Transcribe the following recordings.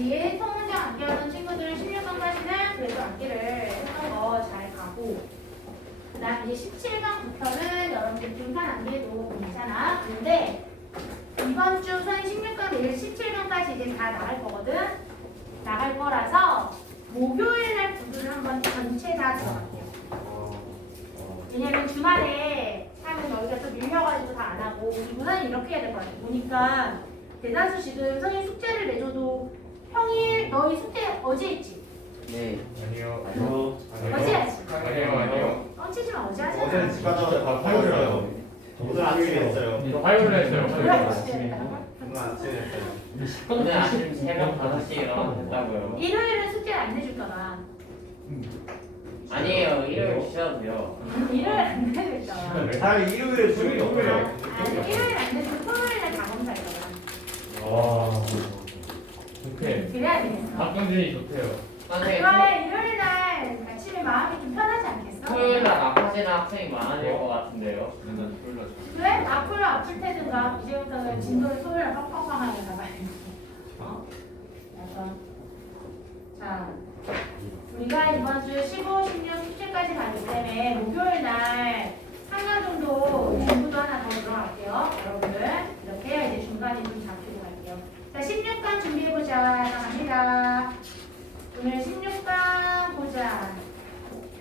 16강까지 통문장 암기하는 친구들은 16강까지는 그래도 암기를 했던 거 잘 가고 그 다음 이제 17강부터는 여러분들 등판 암기해도 괜찮아. 근데 이번 주 선생님 16강 내일 17강까지 이제 다 나갈 거거든. 나갈 거라서 목요일 날 구두를 한번 전체 다 들어갈게요. 왜냐면 주말에 하면 여기가 또 밀려가지고 다 안 하고 우선 이렇게 해야 될것 같아. 보니까 대다수 지금 선생님 숙제를 내줘도 평일 너희 숙제 어제 했지? 네. 아니요. 아니요. 어제 하지? 아니요, 아니요. 뻥치지 마 어제 하잖아. 어제는 집 갔다 와서 밥 팔려요. 오늘 아침에 했어요. 저 화요일에 했어요. 그래 화요일에. 어제 했다고? 오늘 아침에 했어요. 오늘 아침 새벽 5시에 일어났다고요. 일요일은 숙제를 안 내줄까 봐. 아니에요. 일요일 쉬어도 돼요. 일요일 안 내줄까 봐. 아니 일요일에 수업이 없어요. 아니 일요일 안 내주고 토요일에 다 검사할까 봐. 와. 좋대. 그래야 되겠어. 박경진이 좋대요. 선생님, 그래 일요일 날 아침에 마음이 좀 편하지 않겠어? 토요일 날 아파지는 학생이 많아질 것 같은데요. 그래? 앞으로 아플 테든가 이제부터는 진도를 토요일 날 빡빡하게 가봐야 돼. 어? 약간. 자, 우리가 이번 주 15, 16 숙제까지 가기 때문에 목요일 날 하나 정도 공부도 하나 더 들어갈게요. 여러분들. 이렇게 이제 중간에 좀 잡히고 갈게요. 자, 16강 준비해보자. 자, 갑니다. 오늘 16강 보자.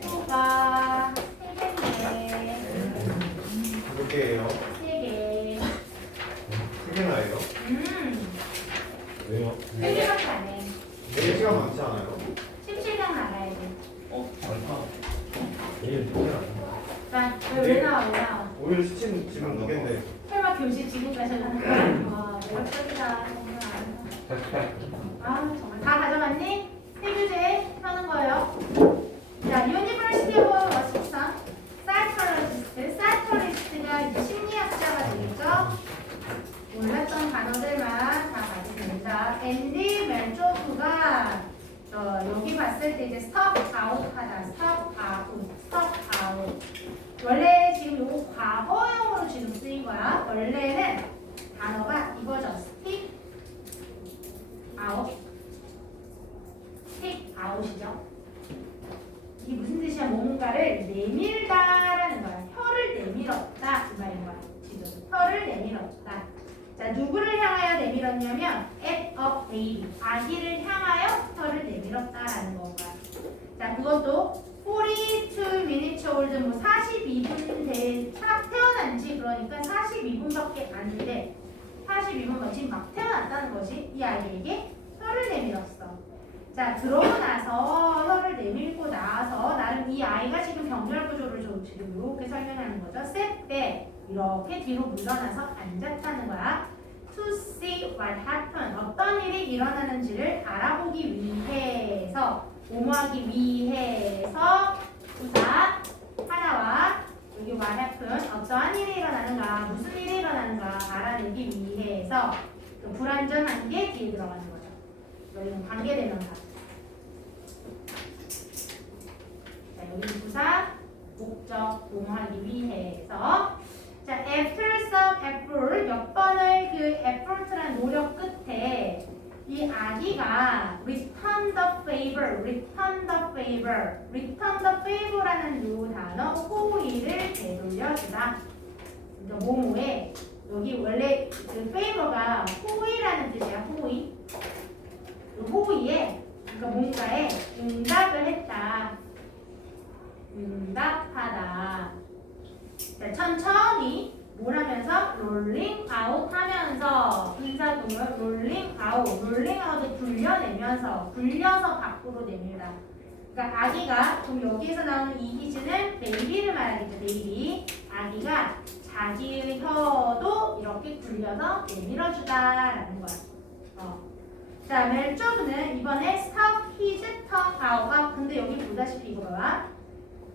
3개인데, 몇 개예요? 3개. 세 개나예요? 음, 왜요? 3개밖에 안 해. 네 시간 많지 않아요? 17강 나가야 돼. 내일 두 개나. 자, 왜, 왜 나와, 왜 나와? 오늘 수치는 지금 두 개인데. 설마 교실 지금까지 하는 거야? 와, 매력적이다, 정말. 아, 정말. 다 가져갔니? 세교제 하는 거예요. 자, University of Washington, 사이코로지스트, 사이코리스트가 이제 심리학자가 되겠죠? 몰랐던 단어들만 다 가지습니다. 앤디 멜조프가 어, 여기 봤을 때 이제 stop out 하다, stop out, stop out. 원래 지금 요거 과거형으로 지금 쓰인 거야. 원래는 단어가 이거죠. stick out, stick out이죠. 이게 무슨 뜻이야? 뭔가를 내밀다라는 거야. 혀를 내밀었다 이 말인 거야. 지금 혀를 내밀었다. 자 누구를 향하여 내밀었냐면 at a baby 아기를 향하여 혀를 내밀었다라는 건가. 자 그것도 42 minutes old 뭐 42분 된 사- 태어난 지 그러니까 42분밖에 안 돼. 42분 거지 막 태어났다는 거지 이 아이에게 혀를 내밀었어. 자 그러고 나서 혀를 내밀고 나서 나름 이 아이가 지금 병렬 구조를 좀 지금 이렇게 설명하는 거죠. back 이렇게 뒤로 물러나서 앉았다는 거야. To see what happened 어떤 일이 일어나는지를 알아보기 위해서 오모하기 위해서 부사 하나와 여기 what happened 어떠한 일이 일어나는가 무슨 일이 일어나는가 알아내기 위해서 그 불완전한 게 뒤에 들어가는 거죠. 여기는 관계대명사. 자, 여기 부사, 목적, 공하기 위해서. 자, after some effort, 몇 번의 그 effort라는 노력 끝에 이 아기가 return the favor, return the favor, return the favor라는 요 단어 호의를 되돌려주다. 그러니까 모모에 여기 원래 그 favor가 호의라는 뜻이야, 호의. 그 호의에 그러니까 뭔가에 응답을 했다. 응답하다. 자, 천천히 뭘 하면서 롤링 아웃 하면서 인사동을 롤링 아웃, 롤링 아웃을 굴려내면서 굴려서 밖으로 내밀다. 그러니까 아기가 그럼 여기에서 나오는 이 기준은 베이비를 말하겠죠. 베이비. 아기가 자기의 혀도 이렇게 굴려서 내밀어주다라는 거야. 어. 자, 멜조브는 이번에 stop his tongue out. 아, 근데 여기 보다시피 이거 봐봐.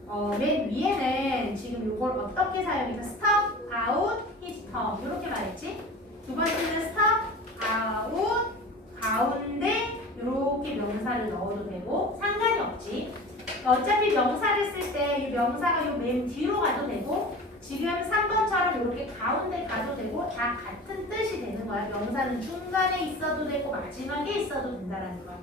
어, 맨 위에는 지금 이걸 어떻게 사용해서 stop out his tongue 이렇게 말했지? 두 번째는 stop out 가운데 이렇게 명사를 넣어도 되고 상관이 없지. 어차피 명사를 쓸 때 이 명사가 요맨 뒤로 가도 되고 지금 3번처럼 이렇게 가운데 가도 되고 다 같은 뜻이 되는 거야. 명사는 중간에 있어도 되고 마지막에 있어도 된다라는 거야.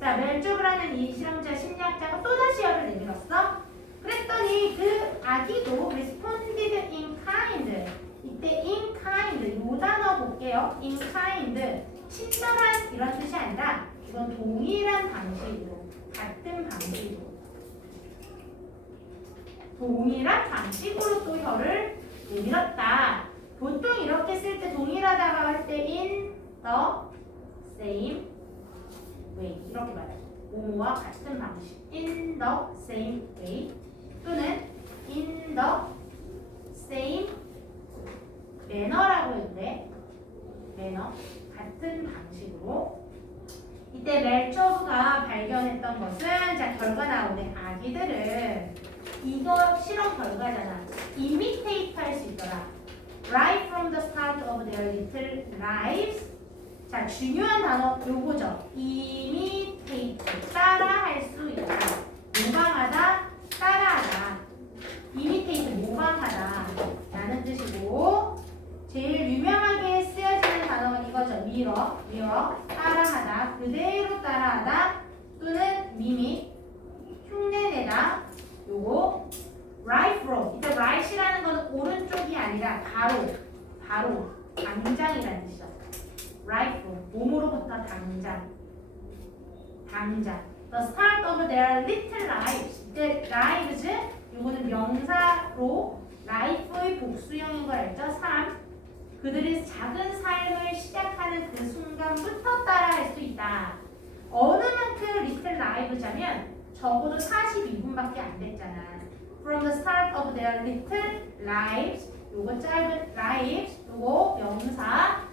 자, 멜주브라는 이 실험자 심리학자가 또다시 열을 내밀었어. 그랬더니 그 아기도 responded in kind. 이때 in kind 요 단어 볼게요. in kind 친절한 이런 뜻이 아니라 이건 동일한 방식으로 같은 방식으로 동일한 방식으로 또 혀를 내밀었다. 보통 이렇게 쓸 때 동일하다가 할때 in the same way 이렇게 말해요. 모모와 같은 방식 in the same way 또는 in the same manner라고 돼. manner 같은 방식으로 이때 멜초브가 발견했던 것은 자 결과 나오네 아기들은 이거 실험 결과잖아 imitate 할 수 있더라 right from the start of their little lives 자 중요한 단어 요거죠 imitate 따라 할 수 있다 모방하다 따라하다 imitate 모방하다 라는 뜻이고 제일 유명하게 쓰여지는 단어가 이거죠. mirror, mirror, 따라하다, 그대로 따라하다, 또는 mimic, 흉내내다. 요거 right from. 이때 right이라는 건 오른쪽이 아니라 바로, 바로 당장이라는 뜻이죠. right from. 몸으로부터 당장, 당장. The start of their little lives. 이때 lives, 요거는 명사로 life의 복수형인 걸 알죠? 삶. 그들의 작은 삶을 시작하는 그 순간부터 따라할 수 있다. 어느 만큼 리틀 라이브자면 적어도 42분밖에 안 됐잖아. From the start of their little lives. 요거 짧은 lives. 요거 명사.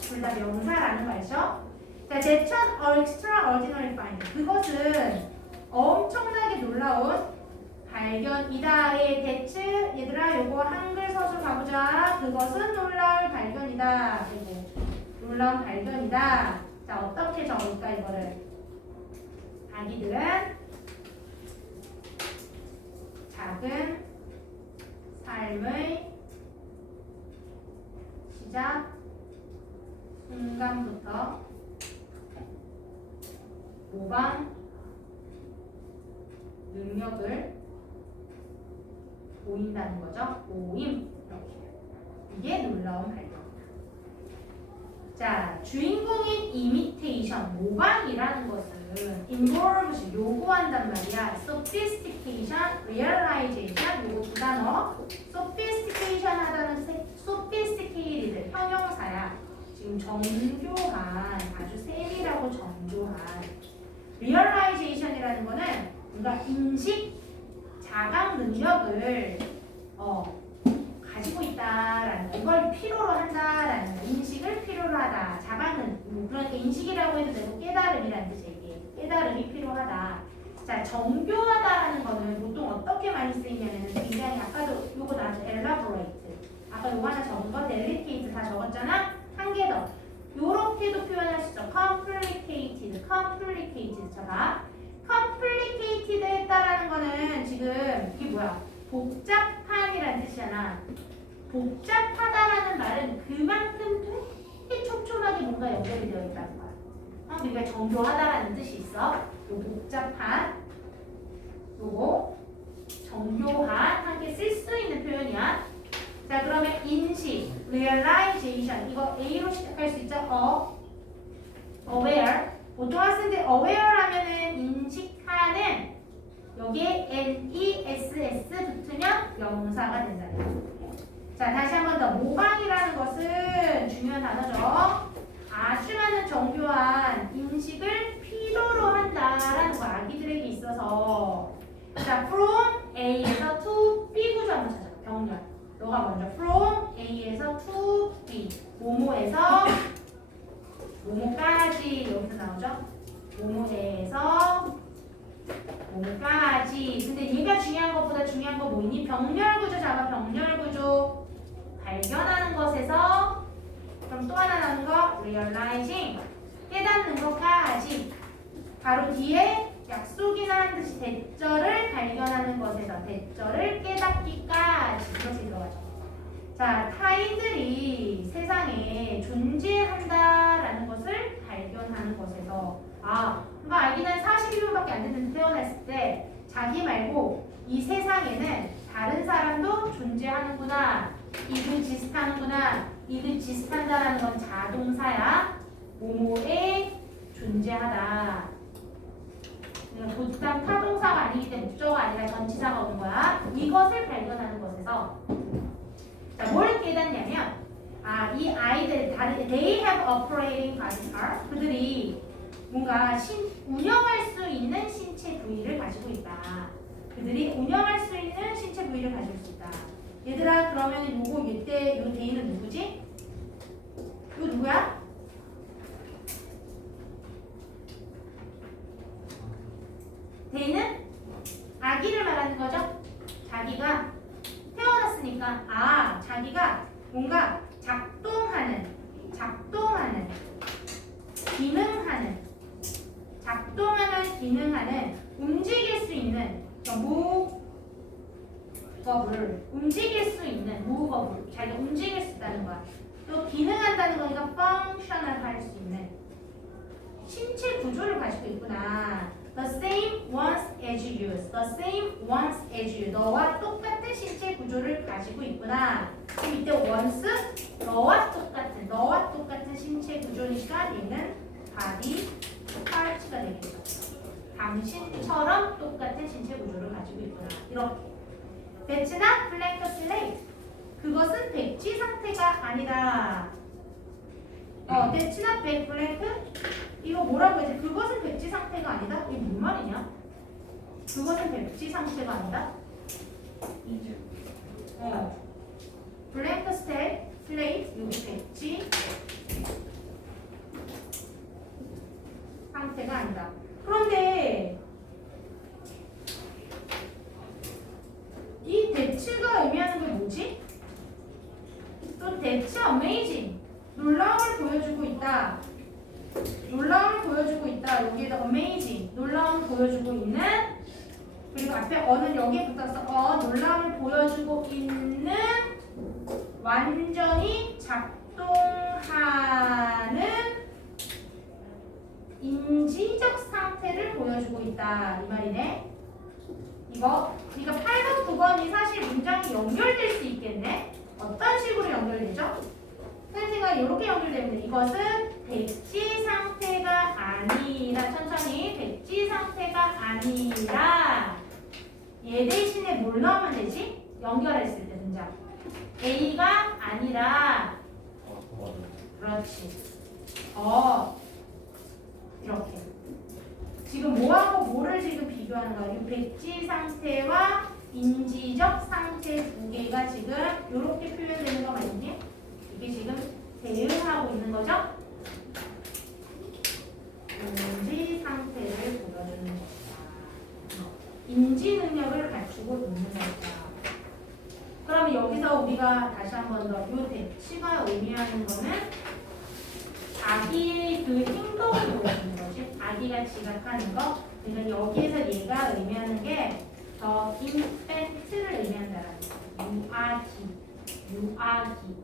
둘 다 명사라는 말이죠. 자, 제천 extraordinary find. 그것은 엄청나게 놀라운 발견이다의 대체 얘들아 요거 한글 서술 가보자. 그것은 놀라운 발견이다. 그리고 놀라운 발견이다. 자 어떻게 적을까 이거를? 아기들은 작은 삶의 시작 순간부터 모방 능력을 보인다는 거죠. 모임 이렇게 이게 놀라운 발견. 자 주인공인 이미테이션 모방이라는 것은 involves 요구한단 말이야. sophistication, realization 요거 두 단어. sophistication 하다는 세- sophisticated 형용사야. 지금 정교한 아주 세밀하고 정교한 realization이라는 거는 뭔가 인식 자각 능력을 어, 가지고 있다라는 거. 이걸 필요로 한다라는 거. 인식을 필요로 하다. 자각은 뭐 그러니까 인식이라고 해도 되고 깨달음이라는 뜻이에요. 이게. 깨달음이 필요하다. 자, 정교하다라는 거는 보통 어떻게 많이 쓰이냐면 굉장히 아까도 요거 나왔죠. elaborate. 아까 요거 하나 적은 거 delicate 다 적었잖아. 한 개 더. 요렇게도 표현할 수 있죠. complicated, complicated. 자, complicated 했다라는 거는 지금 이게 뭐야? 복잡한이라는 뜻이잖아. 복잡하다라는 말은 그만큼 되게 촘촘하게 뭔가 연결이 되어 있다는 거야. 어, 그러니까 정교하다라는 뜻이 있어. 요 복잡한, 요거 정교한 함께 쓸수 있는 표현이야. 자 그러면 인식, realization 이거 A로 시작할 수 있죠? 어, aware 보통 학생들 하면은 인식하는 여기에 N, E, S, S 붙으면 명사가 거예요. 자 다시 한 번 더. 모방이라는 것은 중요한 단어죠. 아주 많은 정교한 인식을 필요로 한다라는 거 아기들에게 있어서. 자 from A에서 to B 구조 한번 찾아 병렬. 너가 먼저 from A에서 to B. 모모에서 모모까지 여기서 나오죠? 모모에서 모모까지. 근데 얘가 중요한 것보다 중요한 거 뭐니? 병렬 구조 잡아 병렬 구조. 발견하는 것에서 그럼 또 하나 나오는 거? realizing. 깨닫는 것까지. 바로 뒤에 확인하는 듯이 대절을 발견하는 것에서 대절을 깨닫기까지. 이것이 들어가죠. 자, 타인들이 세상에 존재한다라는 것을 발견하는 것에서 아, 그러니까 아기는 42분밖에 안 됐는데 태어났을 때 자기 말고 이 세상에는 다른 사람도 존재하는구나. 이그 지슷하는구나. 이그 지슷한다라는 건 자동사야. 모모에 존재하다. 곧장 타동사가 아니기 때문에 목적어가 아니라 전치사가 오는 거야. 이것을 발견하는 것에서 자, 뭘 깨닫냐면 아, 이 아이들 다른 they have operating body part 그들이 뭔가 신, 운영할 수 있는 신체 부위를 가지고 있다. 그들이 운영할 수 있는 신체 부위를 가지고 있다. 얘들아 그러면 요거 이때 요 데이는 누구지? 요 누구야? 데이는 아기를 말하는 거죠. 자기가 태어났으니까 아 자기가 뭔가 작동하는 작동하는 기능하는 작동하는 기능하는 움직일 수 있는 무거을 움직일 수 있는 무거을 자기가 움직일 수 있다는 거야. 또 기능한다는 거니까 펑셔널 할 수 있는 신체 구조를 가지고 있구나. The same ones as you. The same ones as you. 너와 똑같은 신체 구조를 가지고 있구나. 그럼 이때 once 너와 똑같은 너와 똑 신체 구조니까 얘는 body part가 되겠죠. 당신처럼 똑같은 신체 구조를 가지고 있구나. 이렇게. 배치나 블랭크 슬레이트. 그것은 백지 상태가 아니다. 어, 배치나 백 블랭크 이거 뭐라고 해야지? 그것은 백지 상태가 아니다? 이게 뭔 말이냐? 그것은 백지 상태가 아니다? 어. 블랭크 스테 플레이트 여기 백지 상태가 아니다. 그런데 이 대치가 의미하는 게 뭐지? 또 대치 어메이징 놀라움을 보여주고 있다. 놀라움을 보여주고 있다. 여기에다 amazing 놀라움을 보여주고 있는 그리고 앞에 어는 여기에 붙어서 어 놀라움을 보여주고 있는 완전히 작동하는 인지적 상태를 보여주고 있다 이 말이네. 이거 그러니까 8번 9번이 사실 문장이 연결될 수 있겠네. 어떤 식으로 연결되죠? 선생님가 이렇게 연결되는데 이것은 백지 상태가 아니라 천천히 백지 상태가 아니라 얘 대신에 뭘 넣으면 되지? 연결했을 때 A가 아니라 그렇지 어 이렇게 지금 뭐하고 뭐를 지금 비교하는 거야? 이 백지 상태와 인지적 상태 두 개가 지금 이렇게 표현되는 거 맞니? 이게 지금 대응하고 있는 거죠? 인지 상태를 보여주는 것이다. 인지 능력을 갖추고 있는 것이다. 그럼 여기서 우리가 다시 한 번 더 이 대치가 의미하는 거는 아기의 그 행동을 보여주는 거지. 아기가 지각하는 거. 그러니까 여기에서 얘가 의미하는 게더 인펜트를 의미한다라는 거. 유아기, 유아기.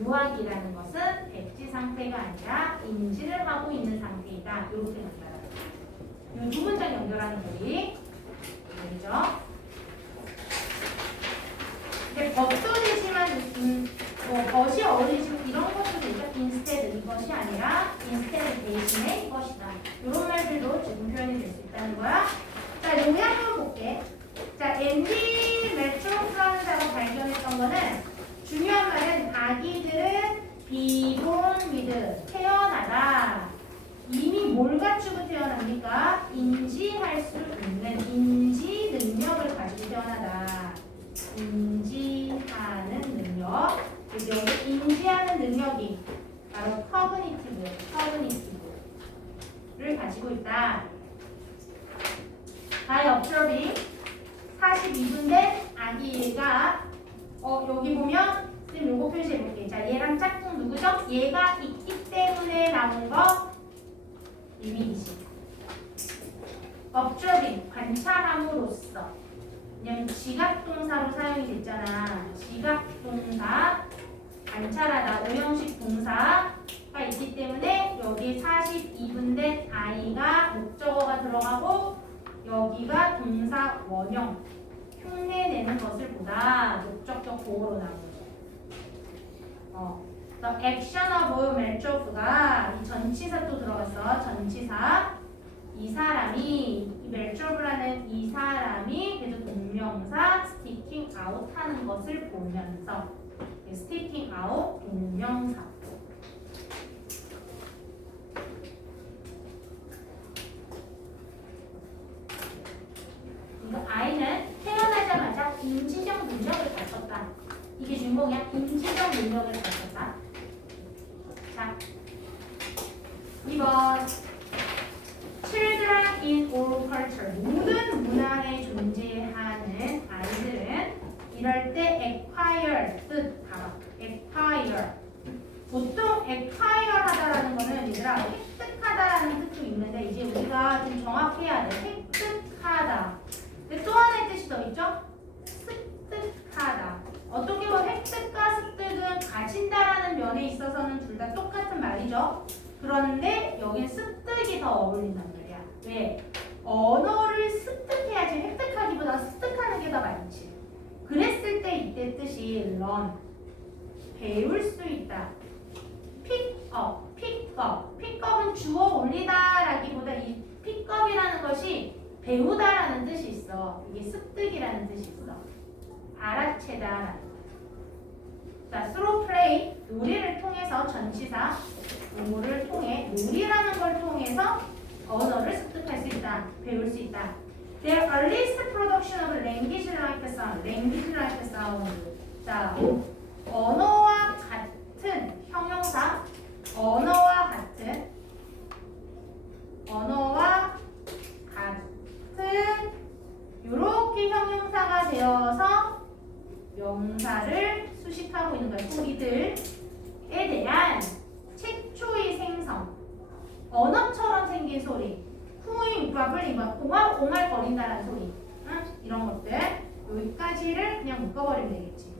유아기라는 것은 백지 상태가 아니라 인지를 하고 있는 상태이다. 이렇게 연결하는 이두 문장 연결하는 거리. 알죠? 법도 되지만 음, 뭐 벗이 어울리지 이런 것도 되죠. 인스테드 이것이 아니라 인스테드 대신에 이것이다. 이런 말들도 지금 표현이 될 수 있다는 거야. 자, 여기 한번 볼게. 자, 앤디 메트로스라는 자가 발견했던 거는 중요한 말은 아기들은 비본 위드 태어나다. 이미 뭘 갖추고 태어납니까? 인지할 수 있는 인지 능력을 가지고 태어나다. 인지하는 능력. 그래서 여기 인지 하는 능력이 바로 커그니티브, 커그니티브를 가지고 있다. By observing 42분대 아기가 어 여기 보면 지금 요거 표시해 볼게요. 자 얘랑 짝꿍 누구죠? 얘가 있기 때문에 나온 거 이미지. observing 관찰함으로써 왜냐면 지각 동사로 사용이 됐잖아. 지각 동사 관찰하다 오형식 동사가 있기 때문에 여기 42분 된 i가 목적어가 들어가고 여기가 동사 원형 흉내 내는 것을 보다 목적격 보호로 나오죠. 어, action of 멜초프가 이 전치사 또 들어갔어. 전치사 이 사람이 이 멜초프라는 이 사람이 그래도 동명사 스티킹 아웃 하는 것을 보면서 스티킹 아웃 동명사 이거 아이는 태어나자마자 인지적 능력을 갖췄다. 이게 주인공이야. 인지적 능력을 갖췄다. 자, 2번. Children in all culture. 모든 문화에 존재하는 아이들은 이럴 때 acquire 뜻 봐봐. acquire. 보통 acquire 하다라는 거는 얘들아 획득하다라는 뜻도 있는데 이제 우리가 좀 정확해야 돼. 획득하다. 근데 또 하나의 뜻이 더 있죠? 습득하다. 어떻게 보면 획득과 습득은 가진다라는 면에 있어서는 둘 다 똑같은 말이죠. 그런데 여긴 습득이 더 어울린단 말이야. 왜? 언어를 습득해야지 획득하기보다 습득하는 게 더 많지. 그랬을 때 이때 뜻이 learn. 배울 수 있다. up. pick up은 주어 올리다라기보다 이 up이라는 것이 배우다라는 뜻이 있어. 이게 습득이라는 뜻이 있어. 알아채다. 자, through play 놀이를 통해서 전치사 용어를 통해 놀이라는 걸 통해서 언어를 습득할 수 있다. 배울 수 있다. Their earliest production of language like sound, language like sound. 자, 형용사, 언어와 같은 언어와 같은 이렇게 형용사가 되어서 명사를 수식하고 있는 거야. 소리들에 대한 최초의 생성. 언어처럼 생긴 소리. 후임, 옹알, 옹알거린다라는 소리. 응? 이런 것들. 여기까지를 그냥 묶어버리면 되겠지.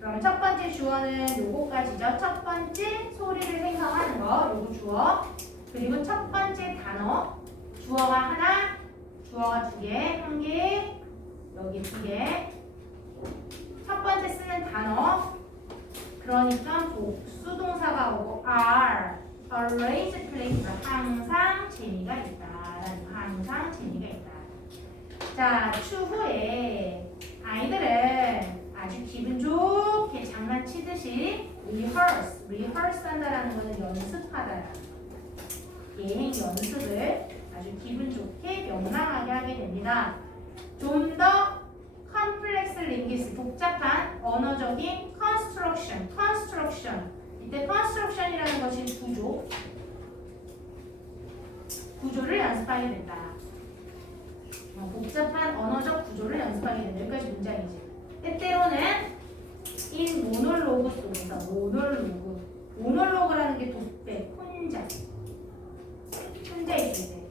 그럼 첫 번째 주어는 요거까지죠. 첫 번째. 그리고 첫 번째 단어. 주어가 하나, 주어가 두 개, 한 개, 여기 두 개. 첫 번째 쓰는 단어. 그러니까 복수 동사가 오고 are always play가 항상 재미가 있다. 항상 재미가 있다. 자, 추후에 아이들은 아주 기분 좋게 장난치듯이 rehearse, rehearse 한다라는 것은 연습하다라는 거. 예행 연습을 아주 기분 좋게 명랑하게 하게 됩니다. 좀 더 컴플렉스 링기스 복잡한 언어적인 construction, construction 이때 construction이라는 것이 구조 구조를 연습하게 된다. 어, 복잡한 언어적 구조를 연습하게 된다. 여기까지 문장이지. 때때로는 인 모놀로그 속에서 모놀로그 모놀로그라는 게 독백, 혼자 혼자 있을 때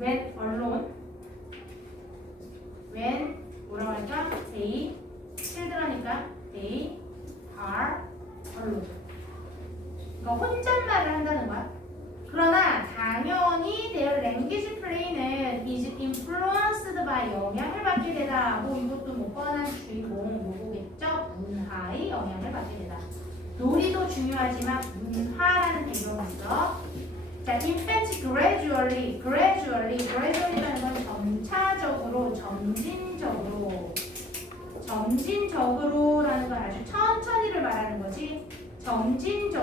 when alone when 뭐라고 할까? they children이니까 they are alone 그러니까 혼잣말을 한다는 거야 그러나 당연히 their language play는 is influenced by 영향을 받게 되다 뭐 이것도 뭐 뻔한 주인공 요거겠죠? 문화의 영향을 받게 되다 놀이도 중요하지만 문화라는 배경이 있어 자, infants gradually, gradually, gradually라는 건 점차적으로, 점진적으로, 점진적으로라는 건 아주 천천히를 말하는 거지.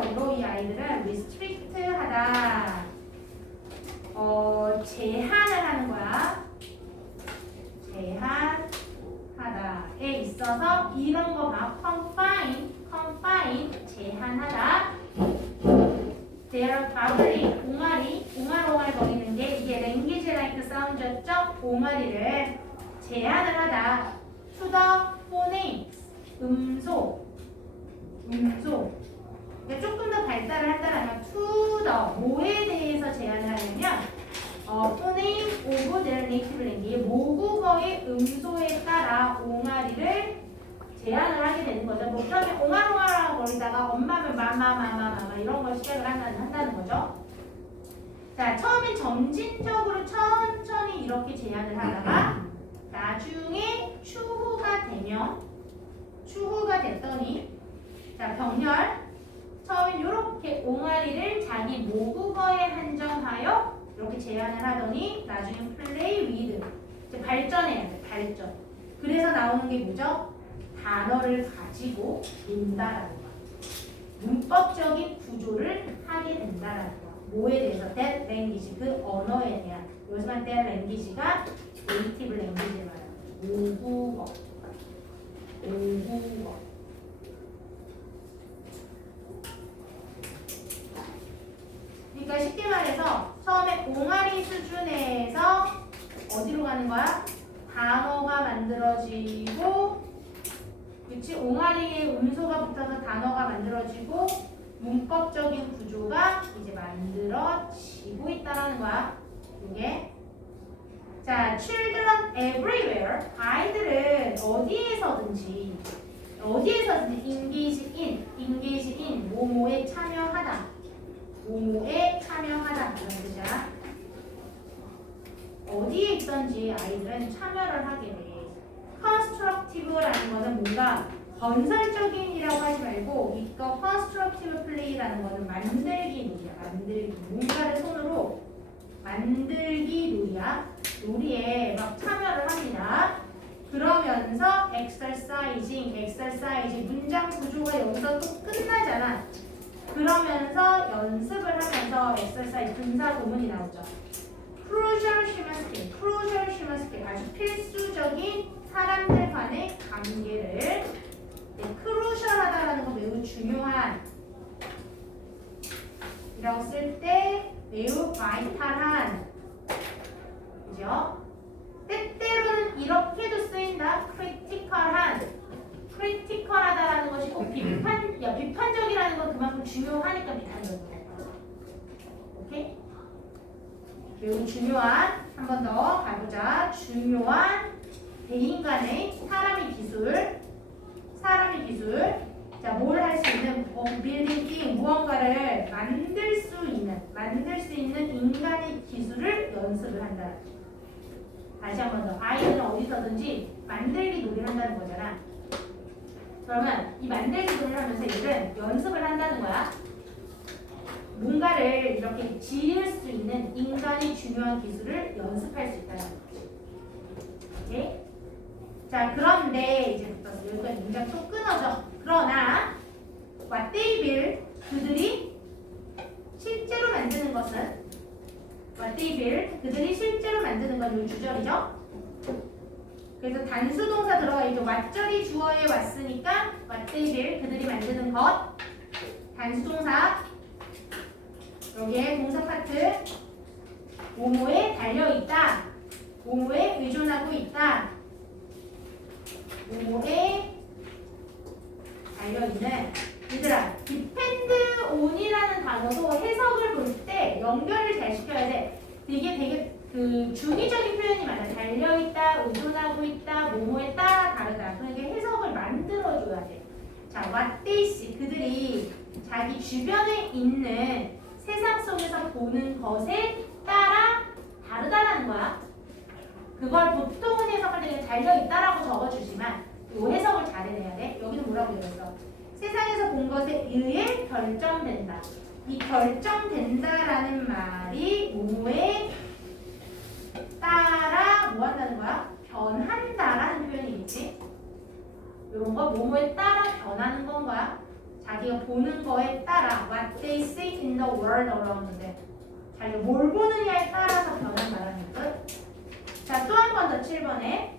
점진적으로 이 아이들은 restrict하다, 어, 제한을 하는 거야. 제한하다에 있어서 이런 거 봐, confine, confine, 제한하다. Their 바블리 옹알이 옹알옹알 거리는 게 이게 language like sound였죠? 옹알이를 제한을 하다 the phonics 음소 음소 그러니까 조금 더 발달을 한다면 to the 뭐에 대해서 제한을 하냐면 어 phonics 마마마마마마 이런 걸 시작을 한다는, 한다는 거죠. 자, 처음엔 점진적으로 천천히 이렇게 제안을 하다가 나중에 추후가 되면 추후가 됐더니 자, 병렬. 처음엔 이렇게 옹알이를 자기 모국어에 한정하여 이렇게 제안을 하더니 나중에 플레이 위드 이제 발전해야 돼 발전. 그래서 나오는 게 뭐죠? 단어를 가지고 논다라는 거 문법적인 구조를 하게 된다라는 거 뭐에 대해서 that language 그 언어에 대한 that language가 네이티브 랭귀지를 말하는 거죠 모국어 모국어 그러니까 쉽게 말해서 처음에 옹알이 수준에서 어디로 가는 거야? 단어가 만들어지고 그치? 옹알이에 음소가 붙어서 단어가 만들어지고 문법적인 구조가 이제 만들어지고 있다라는 거야. 이게. 자, children everywhere. 아이들은 어디에서든지 어디에서든지 engage in engage in 뭐뭐에 참여하다. 모모에 참여하다. 이런 뜻이야. 어디에 있던지 아이들은 참여를 하게 돼. constructive라는 거는 뭔가 건설적인이라고 하지 말고 이거 constructive play라는 거는 만들기 놀이야. 만들기 뭔가를 손으로 만들기 놀이야. 놀이에 막 참여를 합니다. 그러면서 exercising, exercise 문장 구조가 여기서 또 끝나잖아. 그러면서 연습을 하면서 엑서사이즈 분사 구문이 나오죠. crucial human skill 아주 필수적인 사람들 간의 관계를 네, crucial하다라는 거 매우 중요한 이라고 쓸 때 매우 바이탈한 그죠? 때때로는 이렇게도 쓰인다. critical한 크리티컬하다라는 것이 꼭 비판, 야 비판적이라는 건 그만큼 중요하니까 비판적인 거야. 오케이? 매우 중요한 한 번 더 가보자. 중요한 대인 간의 사람의 기술, 사람의 기술. 자, 뭘 할 수 있는 어, 빌딩 무언가를 만들 수 있는 만들 수 있는 인간의 기술을 연습을 한다. 다시 한 번 더. 아이들은 어디서든지 만들기 놀이를 한다는 거잖아. 그러면 이 만들기 놀이를 하면서 얘들은 연습을 한다는 거야. 뭔가를 이렇게 지을 수 있는 인간의 중요한 기술을 연습할 수 있다는 거지. 오케이? 자, 그런데 이제 붙었어. 여기까지 문장 또 끊어져. 그러나 what they build 그들이 실제로 만드는 것은 what they build 그들이 실제로 만드는 건 이 주절이죠. 그래서 단수 동사 들어가 있죠. 왓절이 주어에 왔으니까 what they build 그들이 만드는 것 단수 동사 여기에 동사 파트 모모에 달려 있다. 모모에 의존하고 있다. 모모에 달려 있는 얘들아 depend on이라는 단어도 해석을 볼 때 연결을 잘 시켜야 돼. 이게 되게 그 중의적인 표현이 많아. 달려 있다, 의존하고 있다, 모모에 따라 다르다. 그러니까 해석을 만들어줘야 돼. 자, what they see 그들이 자기 주변에 있는 세상 속에서 보는 것에 따라 다르다라는 거야. 그걸 보통은 해석할 때 달려있다라고 적어주지만 이 해석을 잘 해내야 돼. 여기는 뭐라고 되어있어? 세상에서 본 것에 의해 결정된다. 이 결정된다라는 말이 뭐에 따라 뭐 한다는 거야? 변한다라는 표현이겠지? 이런 거 뭐뭐에 따라 변하는 건 거야. 자기가 보는 거에 따라 what they see in the world around. 자기가 뭘 보느냐에 따라서 변한 말하는 것. 자, 또 한 번 더 7번에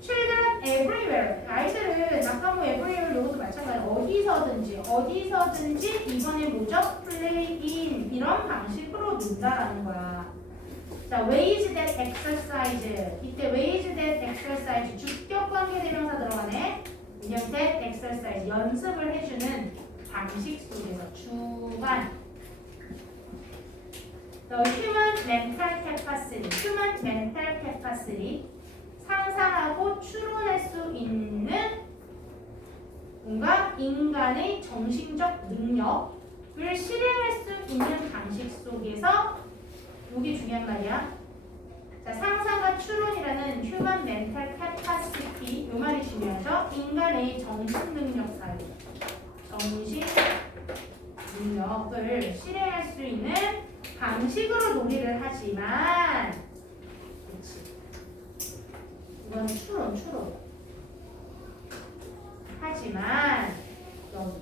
children everywhere. 아이들은 아까 뭐 everywhere 이것도 마찬가지. 어디서든지 어디서든지 이번에 뭐죠? play in 이런 방식으로 논다라는 거야. 자, ways that exercise. 이때 ways that exercise 주격 관계 대명사 들어가네. 왜냐면 that exercise 연습을 해주는 방식 속에서 주관. The human mental capacity 상상하고 추론할 수 있는 뭔가 인간의 정신적 능력 실행할 수 있는 방식 속에서 이게 중요한 말이야. 자, 상상과 추론이라는 휴먼 멘탈 캐파시티 요 말이 중요하죠. 인간의 정신 능력 사유. 정신 능력을 실행할 수 있는 방식으로 놀이를 하지만 그렇지. 이건 추론, 추론. 하지만 여기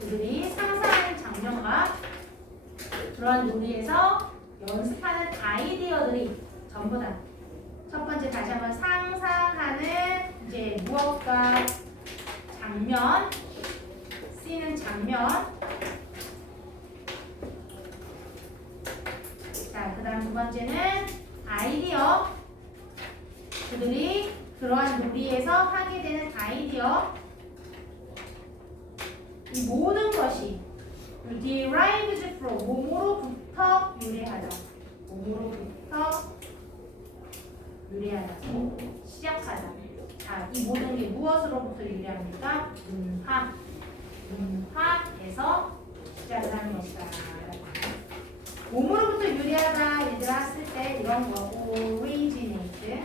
그들이 상상하는 장면과 그러한 놀이에서 연습하는 아이디어들이 전부 다. 첫 번째 다시 한번 상상하는 이제 무엇과 장면 쓰이는 장면. 자 그 다음 두 번째는 아이디어 그들이 그러한 놀이에서 하게 되는 아이디어. 이 모든 것이 derived from 몸으로부터 유래하다 몸으로부터 유래하다 시작하다 자, 이 모든 게 무엇으로부터 유래합니까? 문화 문화에서 시작을 하는 것이다. 몸으로부터 유래하다 얘들아 했을 때 이런 거 originate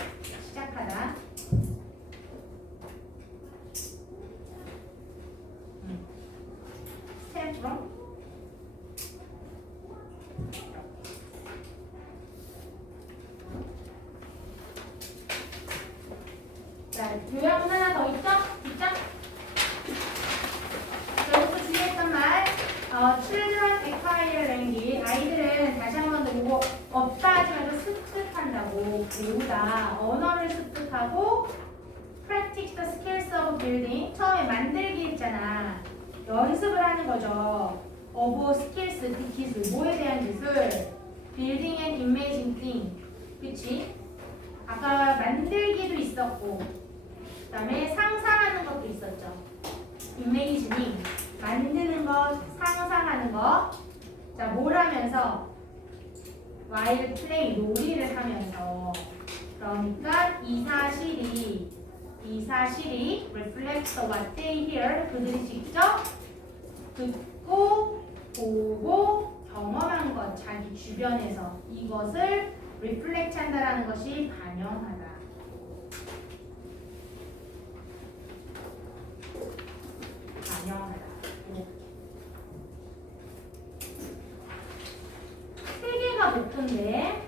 자, 요약은 하나 더 있죠? 어, children acquire language. 아이들은 다시 한 번 더 이거 없다 하지 말고 습득한다고 배우다. 언어를 습득하고 practice the skills of building. 처음에 만들기 했잖아. 연습을 하는 거죠. of skills, 그 기술. 뭐에 대한 기술? building and imaging thing. 그치? 아까 만들기도 있었고 그 다음에 상상하는 것도 있었죠. 이메이지닝 만드는 것, 상상하는 것. 자, 뭘 하면서? While play 놀이를 하면서. 그러니까 이 사실이 이 사실이 reflect what they hear 그들이 직접 듣고 보고 경험한 것 자기 주변에서 이것을 reflect 한다라는 것이. 반영하다. 세 개가 목표인데.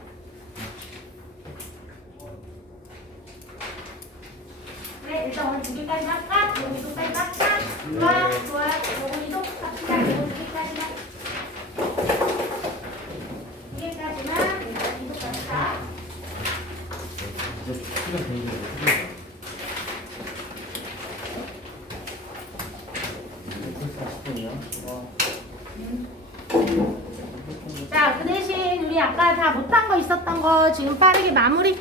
그래 일단 오늘 두 개까지 할까? 여기도 까지 할까? 좋아 좋아. 여기도 합시다. 이거 두 개까지만. 두 개까지만 일단 이도 합시다. 시간 되는 거 벌써 40분이요? 와. 자, 그